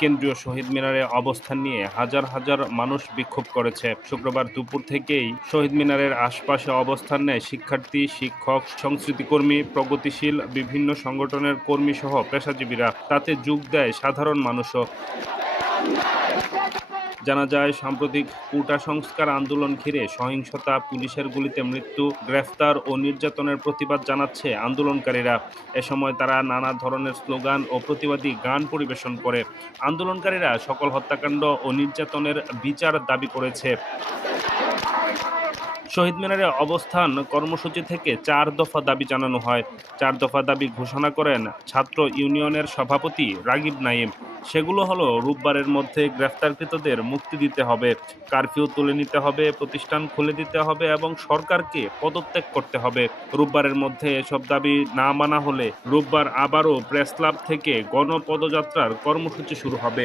কেন্দ্রীয় শহীদ মিনারে অবস্থান নিয়ে হাজার হাজার মানুষ বিক্ষোভ করেছে। শুক্রবার দুপুর থেকেই শহীদ মিনারের আশপাশে অবস্থান নেয় শিক্ষার্থী, শিক্ষক, সংস্কৃতিকর্মী, প্রগতিশীল বিভিন্ন সংগঠনের কর্মী সহ পেশাজীবীরা। তাতে যোগ দেয় সাধারণ মানুষও। জানা যায়, সাম্প্রতিক কোটা সংস্কার আন্দোলন ঘিরে সহিংসতা, পুলিশের গুলিতে মৃত্যু, গ্রেফতার ও নির্যাতনের প্রতিবাদ জানাচ্ছে আন্দোলনকারীরা। এ সময় তারা নানা ধরনের স্লোগান ও প্রতিবাদী গান পরিবেশন করে। আন্দোলনকারীরা সকল হত্যাকাণ্ড ও নির্যাতনের বিচার দাবি করেছে। শহীদ মিনারে অবস্থান কর্মসূচি থেকে চার দফা দাবি জানানো হয়। চার দফা দাবি ঘোষণা করেন ছাত্র ইউনিয়নের সভাপতি রাগিব নাইম সেগুলো হলো, রোববারের মধ্যে গ্রেফতারকৃতদের মুক্তি দিতে হবে, কারফিউ তুলে নিতে হবে, প্রতিষ্ঠান খুলে দিতে হবে এবং সরকারকে পদত্যাগ করতে হবে। রোববারের মধ্যে এসব দাবি না মানা হলে রোববার আবারও প্রেস ক্লাব থেকে গণপদযাত্রার কর্মসূচি শুরু হবে।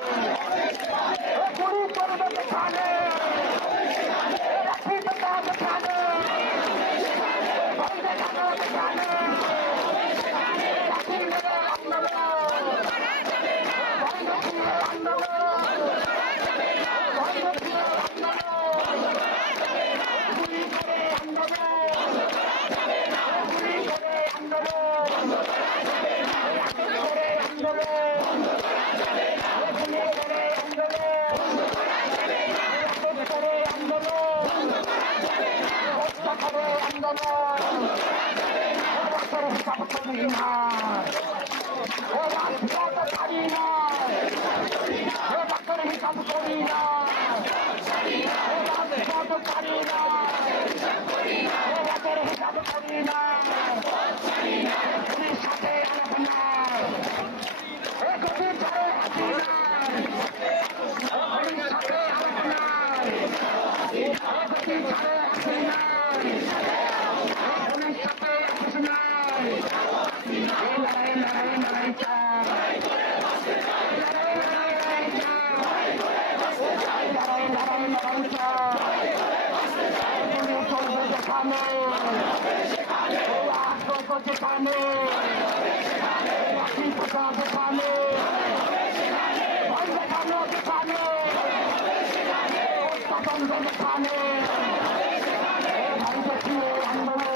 না ও বাস্তবতা পারি না ও ডাক্তারের হিসাব করি না ও বাস্তবতা পারি না ও ডাক্তারের হিসাব করি না পুলিশ সাথে আলাপ না ও গভীর ধরে হাসি না ও পুলিশ সাথে আলাপ না ও গভীর ধরে হাসি না যেখানে মানুষের